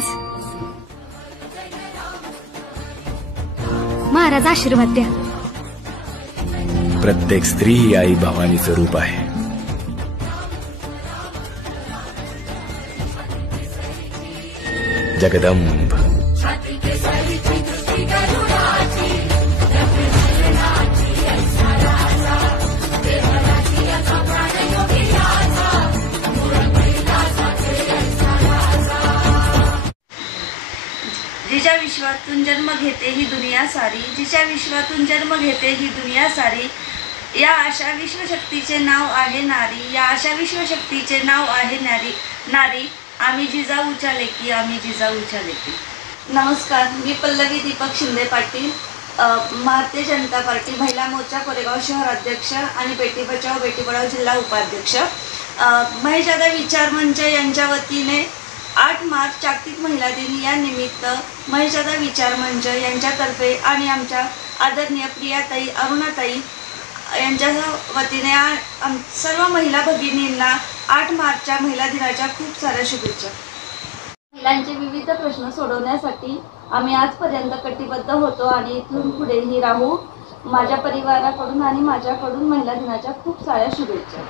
महाराज, महाराज आशीर्वाद द्या. प्रत्येक स्त्री ही आई भवानीचं रूप आहे. जगदंब. जिच्या विश्वातून जन्म घेते ही दुनिया सारी, जिच्या विश्वातून जन्म घेते ही दुनिया सारी, या अशा विश्वशक्तीचे नाव आहे नारी, या अशा विश्वशक्तीचे नाव आहे नारी. आम्ही जिजाऊच्या लेकी, आम्ही जिजाऊच्या लेकी. नमस्कार, मी पल्लवी दीपक शिंदे पाटील, भारतीय जनता पार्टी महिला मोर्चा कोरेगाव शहर अध्यक्ष आणि बेटी बचाओ बेटी पढाओ जिल्हा उपाध्यक्ष. महेश दादा विचार मंच यांच्या वतीने 8 मार्च जागतिक महिला दिन या निमित्त महेश दादा विचार मंच यांच्यातर्फे आणि आमच्या आदरणीय प्रियाताई अरुणाताई यांच्या वतीने सर्व महिला भगिनींना 8 मार्चच्या महिला दिनाच्या खूप साऱ्या शुभेच्छा. महिलांचे विविध प्रश्न सोडवण्यासाठी आम्ही आजपर्यंत कटिबद्ध होतो आणि इथून पुढेही राहू. माझ्या परिवाराकडून आणि माझ्याकडून महिला दिनाच्या खूप साऱ्या शुभेच्छा.